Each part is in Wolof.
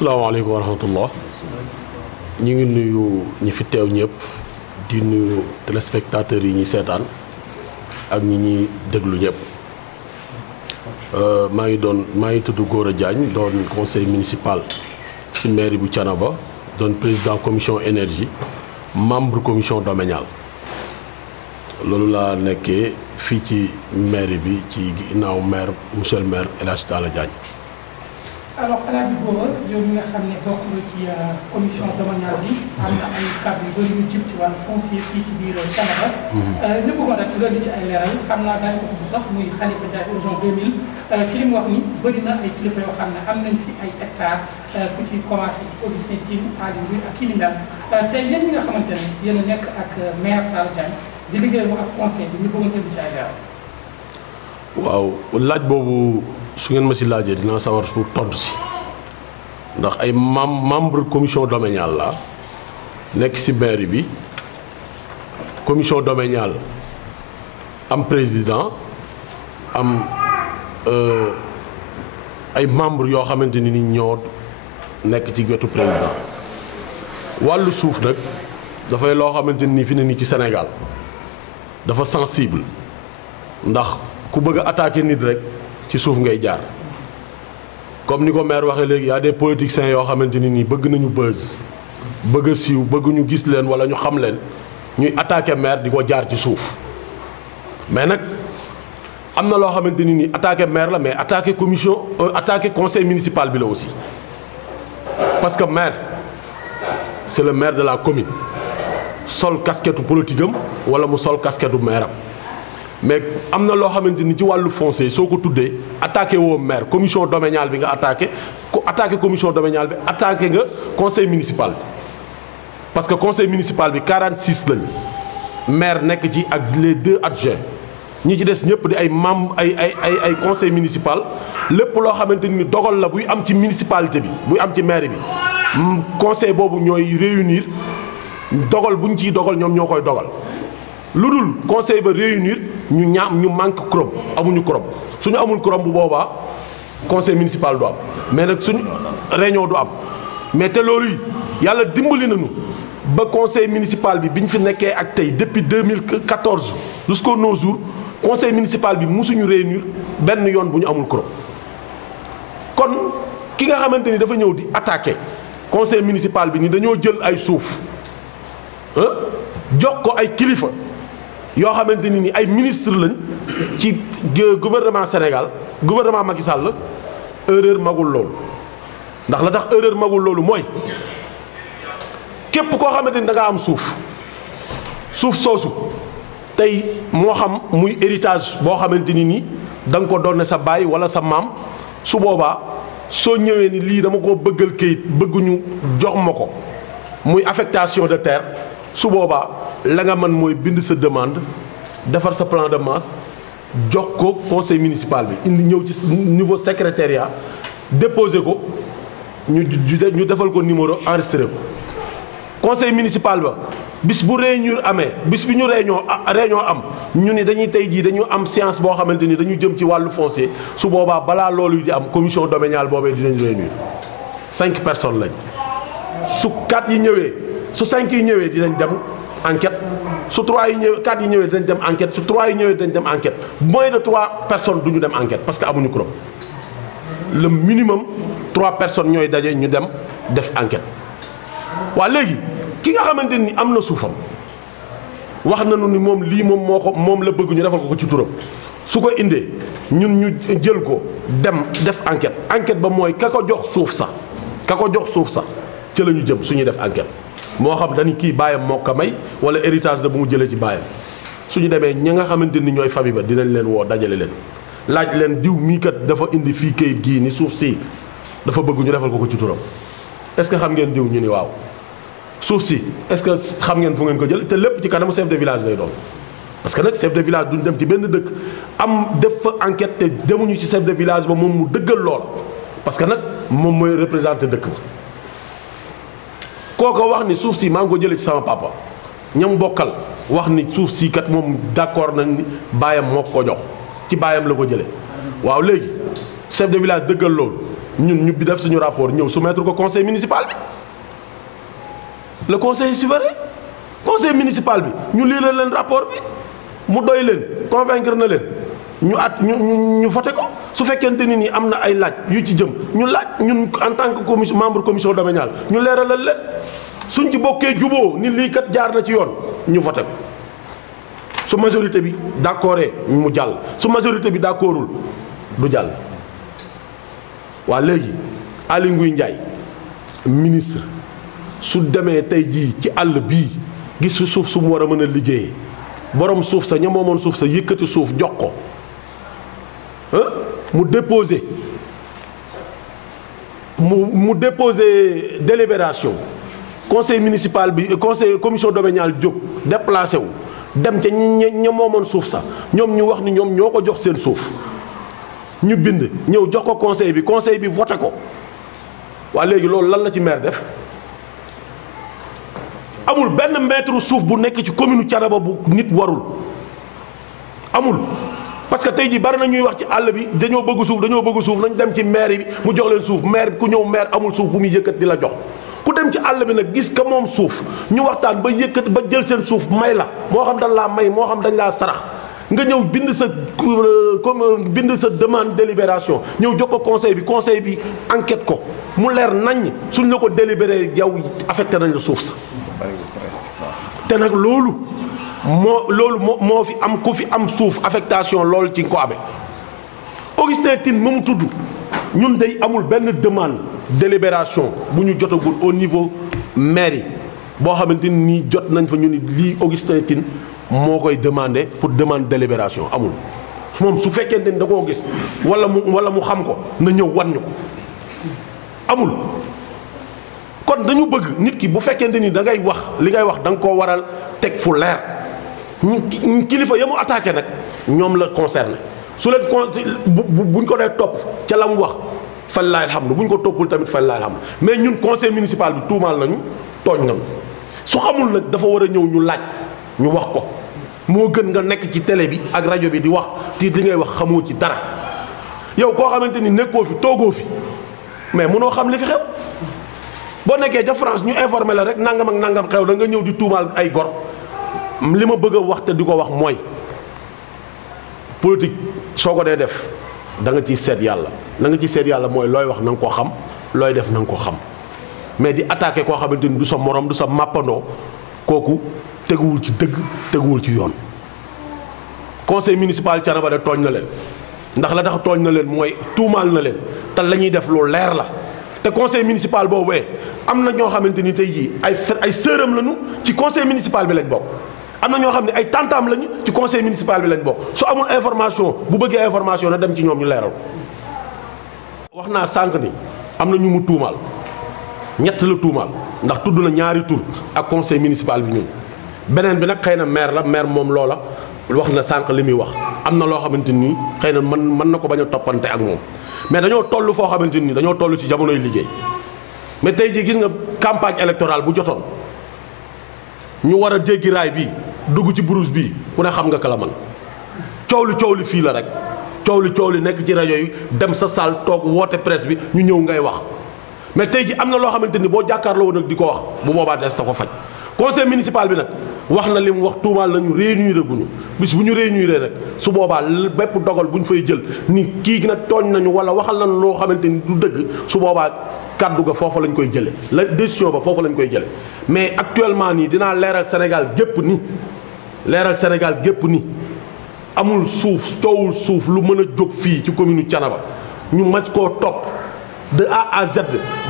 asalaamaaleykum wa rahmatullah ñu ngi nuyu ñi fi teew ñëpp di nuyu téléspectateurs yi ñuy seetaan ak ñi ñuy déglu ñëpp maa ngi tudd Gora Diagne doon conseil municipal ci mairie bu Thiénaba doon président commission énergie membre commission domaniale loolu laa nekkee fii ci mairie bi ci ginnaaw maire monsieur le maire El Hadj Talla Diagne. alors El Hadj Gora yow mi nga xam ne bokk nga ci commission domaniale bi am na ay kàddu yu bëri yu jëm ci wàllu foncier fii ci biir Thiénaba. ñu bëggoon rek nga di ci ay leeral xam naa daañu ko tudd sax muy Khalifa Ndiaye horizon 2000 ci li mu wax ni bëri na ay kilifa yoo xam ne am nañ fi ay hectares ku ci commencé ci Augustin Tine Aly Ngouille ak kii ni mel tey yéen ñi nga xamante ne yéen a nekk ak maire Talla Diagne di liggéey ak conseil bi ñu bëggoon indi ci ay leeral. waaw laaj boobu su ngeen ma si laajee dinaa sawar pour tontu si ndax ay membre commission domaniale la nekk si mairie bi commission domaniale am président am ay membre yoo xamante ni ñoo nekk ci wetu président wàllu suuf nag dafay loo xamante ni fi ne nii ci Sénégal dafa sensible ndax ku bëgg a attaquer nit rek ci suuf ngay jaar comme ni ko maire waxee léegi y a des politiciens yoo xamante ni nii bëgg nañu buzz bëgg a siiw bëgg ñu gis leen wala ñu xam leen ñuy attaquer maire di ko jaar ci suuf mais nag am na loo xamante ni nii attaquer maire la mais attaquer commission attaquer conseil municipal bi la aussi parce que maire c'est le maire de la commune sol casquette politique am wala mu sol casquette maire am mais am na loo xamante ni ci wàllu foncier soo ko tuddee attaqué woo maire commission domaniale bi nga attaqué commission domaniale bi attaqué nga conseil municipal bi parce que conseil municipal bi 46 lañu maire nekk ci ak les 2 adjoints ñi ci des ñëpp di ay membre ay conseil municipal lépp loo xamante ni dogal la buy am ci municipalité bi buy am ci maire bi conseil boobu ñooy réunir dogal buñ ciy dogal ñoom ñoo koy dogal lu dul conseil ba réunir ñu manque quorum amuñu quorum suñu amul quorum bu boobaa conseil municipal du am mais nag suñu réunion du am mais te loolu yàlla dimbali nañu ba conseil municipal bi biñ fi nekkee ak tey depuis 2014 jusqu'à nos jours conseil municipal bi musuñu réunir benn yoon bu ñu amul quorum kon ki nga xamante ni dafa ñëw di attaquer conseil municipal bi ni dañoo jël ay suuf jox ko ay kilifa yoo xamante ni ay ministre lañ ci gouvernement Sénégal gouvernement Macky Sall erreur magul loolu ndax la tax erreur magul loolu mooy képp koo xamante ni da nga am suuf soosu tey moo xam muy héritage boo xamante ni da nga ko doon sa baay wala sa maam su boobaa soo ñëwee ni lii dama ko bëggal kayit bëgguñu jox ma ko muy affectation de terre su boobaa la nga mën mooy bind sa demande defar sa plan de masse jox ko conseil municipal bi indi ñëw ci niveau secrétariat déposé ko ñu defal ko numéro enregistré ko conseil municipal ba bis bu réunion amee bis bi ñu réunion am ñu ni dañuy tey jii dañu am séance boo xamante ni dañu jëm ci wàllu foncier su boobaa balaa loolu di am commission domaniale boobee dinañ réunir 5 personnes lañ su 4 yi ñëwee su 5 yi ñëwee dinañ dem enquête su 3 yi ñëwee 4 yi ñëwee dinañ dem enquête su 3 yi ñëwee dinañ dem enquête moins de 3 personnes du ñu dem enquête parce que amuñu quorum le minimum 3 personnes ñooy daje ñu dem def enquête. waa léegi ki nga xamante ni am na suufam wax nañu ni moom lii moom la bëgg ñu defal ko ci turam su ko indee ñun ñu jël ko dem def enquête ba mooy ka ko jox suuf sax ci la ñu jëm suñuy def enquête. moo xam dañu kii baayam moo ko may wala héritage la bu mu jëlee ci baayam suñu demee ñi nga xamante ni ñooy famille ba dinañ leen woo dajale leen laaj leen diw mii kat dafa indi fii kayit gii ni suuf si dafa bëgg ñu defal ko ci turam est-ce que xam ngeen diw ñu ni waaw suuf si est-ce que xam ngeen fu ngeen ko jël te lépp ci kanamu chef de village lay doon parce que nag chef de village duñ dem ci benn dëkk am def fa enquête te demuñu ci chef de village ba moom mu dëggal lool parce que nag moom mooy représenté dëkk ba kooko wax ni suuf si maa ngi ko jëlee ci sama papa ñam bokkal wax ni suuf si kat moom d'accord nañ ni baayam moo ko jox ci baayam la ko jëlee waaw léegi chef de village dëggal loolu ñun ñu bi def suñu rapport ñëw soumettre ko conseil municipal bi le conseil souverain conseil municipal bi ñu lii la leen rapport bi mu doy leen convaincre na leen ñu voté ko su fekkente ni am na ay laaj yu ci jëm ñu laaj ñun en tant que membre commission domaniale ñu leeralal leen suñ ci bokkee juboo ni lii kat jaar na ci yoon ñu voté ko su majorité bi d'accordé mu jàll su majorité bi d'accordul du jàll. waa léegi Aly Ngouille Ndiaye ministre su demee tey jii ci àll bii gis fi suuf su mu war a mën a liggéeyee borom suuf sa ña moomoon suuf sa yëkkati suuf jox ko mu déposé mu déposé délibération conseil municipal bi commission domaniale jóg déplacé wu dem ca ña moomoon suuf sa ñoom ñu wax ni ñoom ñoo ko jox seen suuf ñu bind ñëw jox ko conseil bi voté ko waa léegi loolu lan la ci maire def amul benn mètre suuf bu nekk ci commune Thiénaba bu nit warul amul parce que tey jii bari na ñuy wax ci àll bi dañoo bëgg suuf nañ dem ci maire bi mu jox leen suuf maire bi ku ñëw maire amul suuf bu muy yëkkat di la jox ku dem ci àll bi nag gis ka moom suuf ñu waxtaan ba yëkkat ba jël seen suuf may la moo xam dañ laa may moo xam dañ laa sarax nga ñëw bind sa demande délibération ñëw jox ko conseil bi enquête ko mu leer nañ suñ la ko délibéré yow affecté nañ la suuf sa te nag loolu moo fi am ku fi am suuf affectation loolu ci nga ko amee Augustin Tine mu tudd ñun day amul benn demande délibération bu ñu jotagul au niveau mairie boo xamante ni jot nañ fa ñu ni lii Augustin Tine moo koy demandé pour demande délibération amul moom su fekkente ni da koo gis wala mu xam ko na ñëw wan ñu ko amul. kon dañu bëgg nit ki bu fekkente ni da ngay wax li ngay wax da nga koo waral teg fu leer kilifa ya mu attaqué nag ñoom la concerné su leen buñ ko dee topp ca la mu wax fan laay alhamdu buñ ko toppul tamit fan laay alhamdu mais ñun conseil municipal bi tuumaal nañu tooñ nañu su xamul nag dafa war a ñëw ñu laaj ñu wax ko moo gën nga nekk ci télé bi ak rajo bi di wax ti li ngay wax xamoo ci dara yow koo xamante ni nekkoo fi toogoo fi mais mënoo xam li fi xew boo nekkee ca France ñu informé la rek nangam ak nangam xew da nga ñëw di tuumaal ay gor li ma bëgg a wax te di ko wax mooy politique soo ko dee def da nga ciy seet yàlla na nga ciy seet yàlla mooy looy wax na nga ko xam looy def na nga ko xam mais di attaqué koo xamante ni du sa morom du sa màppandoo kooku teguwul ci dëgg teguwul ci yoon. conseil municipal Thiénaba de tooñ na leen ndax la tax tooñ na leen mooy tuumaal na leen te la ñuy def lu leer la. te conseil municipal boobu am na ñoo xamante ni tey jii ay sëram lañu ci conseil municipal bi lañ bokk am na ñoo xam ne ay tantam lañu ci conseil municipal bi lañ bokk su amul information bu bëggee information na dem ci ñoom ñu leeral. wax naa sànq ni am na ñu mu tuumaal ñett la tuumaal ndax tudd na ñaari tur ak conseil municipal bi ñun beneen bi nag xëy na maire la maire moom loola wax na sànq li muy wax am na loo xamante ni xëy na mën na ko bañ a toppante ak moom. mais dañoo toll foo xamante ni dañoo toll ci jamonoy liggéey mais tey jii gis nga campagne électorale bu jotoon ñu war a jéggi raay bii dugg ci brousse bii ku ne xam nga kala man coow li fii la rek coow li nekk ci rajo yi dem sa salle toog woote presse bi ñu ñëw ngay wax mais tey ji am na loo xamante ni boo jàkkaarloo nag di ko wax bu boobaa des na ko faj conseil municipal bi nag wax na li mu wax tuumaal nañu réunir guñu bis bu ñu réunir rek su boobaa bépp dogal bu ñu fay jël ni kii nag tooñ nañu wala waxal nañu loo xamante ni du dëgg su boobaa kaddu ga foofu lañ koy jële la décision ba foofu lañ koy jële mais actuellement nii dinaa leeral Sénégal gépp ni amul suuf coowul suuf lu mën a jóg fii ci commune Thiénaba ñu maj koo topp de A à Z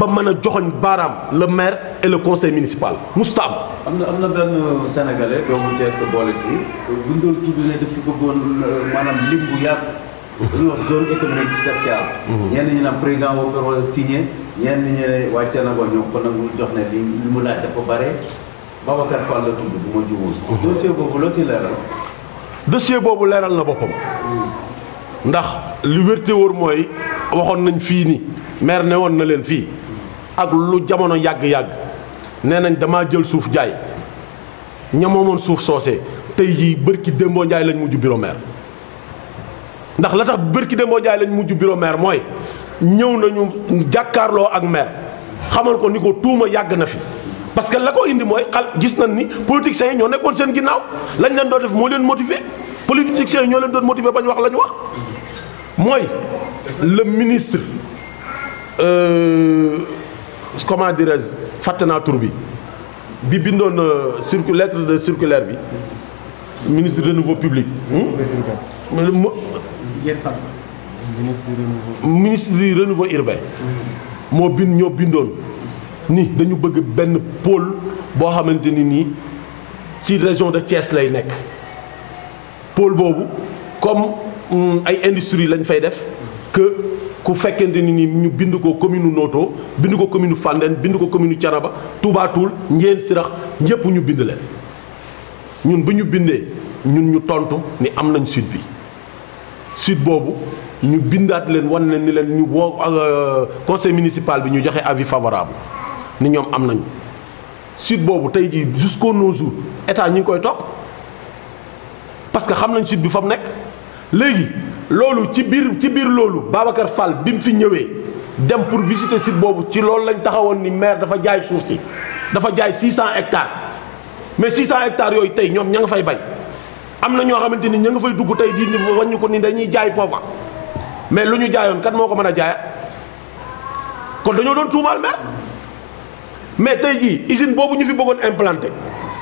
ba mën a joxoñ baaraam le maire et le conseil municipal musta am na benn sénégalais doomu Thiès boole si buñ doon tudd ne dafa bëggoon maanaam lim bu yaatu dañuy wax zone économique spéciale ñenn ñi naan président woo ko war a signé ñenn ñi ne waa Thiénaba ñoo ko nangul jox ne li mu laaj dafa bare Babacar Fall la tudd bu ma juumul dossier boobu loo ci leeral dossier boobu leeral na boppam ndax li wérte wóor mooy waxoon nañ fii ni maire ne woon na leen fii ak lu jamono yàgg-yàgg nee nañ damaa jël suuf jaay ña moomoon suuf soosee tey jii bërki démboo njaay lañ mujj bureau maire ndax la tax bërki démboo njaay lañ mujj bureau maire mooy ñëw nañu jàkkaarloo ak maire xamal ko ni ko tuuma yàgg na fi parce que la ko indi mooy gis nañ ni politiciens yi ñoo nekkoon seen ginnaaw lañ leen doon def moo leen motiver politiciens yi ñoo leen doon motiver bañ wax la ñu wax mooy le ministre comment dirais-je fàtte naa tur bi bindoon lettre de circulaire bi ministre renouveau public. ministre du renouveau urbain. ñoo bindoon ni dañu bëgg benn pôle boo xamante ni nii ci région de Thiès lay nekk pôle boobu comme ay industrie lañ fay def que ku fekkente ni nii ñu bind ko commune Noto bind ko commune Fandène bind ko commune Thiénaba Touba Toul Ndiéyène Sirakh ñëpp ñu bind leen ñun bu ñu bindee ñun ñu tontu ni am nañ suite bi suite boobu ñu bindaat leen wan leen ni leen ñu woo conseil municipal bi ñu joxe avis favorable ni ñoom am nañu suite boobu tey jii jusqu'au nos jours état ñi ngi koy topp parce que xam nañ suite bi fa mu nekk léegi loolu ci biir loolu Babacar Fall bi mu fi ñëwee dem pour visiter site boobu ci loolu lañ taxawoon ni maire dafa jaay suuf si dafa jaay 600 hectares mais 600 hectares yooyu tey ñoom ña nga fay bay am na ñoo xamante ni ña nga fay dugg tey di wàññi ko ni dañuy jaay foofa mais lu ñu jaayoon kat moo ko mën a jaayat kon dañoo doon tuumaal maire mais tey jii usine boobu ñu fi bëggoon implanté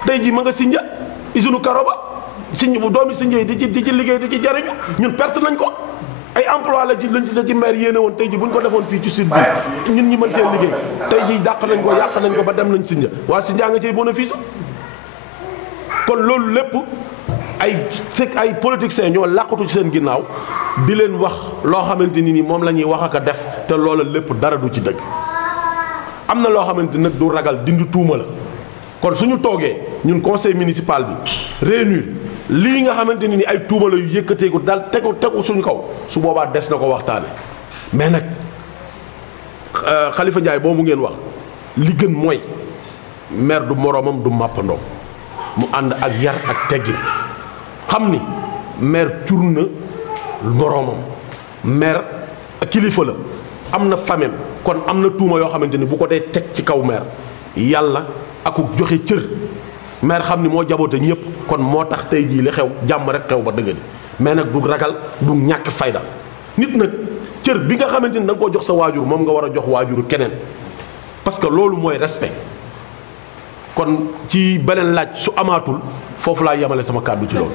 tey jii ma nga Sindia usine Karoba Sindia bu doomi Sindia yi di ci liggéey di ci jariñu ñun perte nañ ko ay emploi la ci maire yéene woon tey jii bu ñu ko defoon fii ci sud bi ñun ñi mën cee liggéey tey jii yàq nañ ko ba dem nañ Sindia waa Sindia nga cay bénéfice kon loolu lépp ay politiciens ñoo làqatu ci seen ginnaaw di leen wax loo xamante ni nii moom la ñuy wax ak a def te loola lépp dara du ci dëgg am na loo xamante nag du ragal dindi tuuma la kon suñu toogee ñun conseil municipal bi réunir lii nga xamante ni ay tuuma la yu yëkkateeku dal tegu suñu kaw su boobaa des na ko waxtaane mais nag Khalifa Ndiaye boobu ngeen wax li gën mooy maire du moroomam du màppandoo mu ànd ak yar ak teggin xam ni maire jur na moroomam maire kilifa la am na famem kon am na tuuma yoo xamante ni bu ko dee teg ci kaw maire yàlla aku joxe cër maire xam ni moo jaboote ñëpp kon moo tax tey jii li xew jàmm rek xew ba dëgg mais nag du ragal du ñàkk fayda nit nag cër bi nga xamante ni da nga koo jox sa waajur moom nga war a jox waajuru keneen parce que loolu mooy respect kon ci beneen laaj su amaatul foofu laa yemale sama kàddu ci loolu.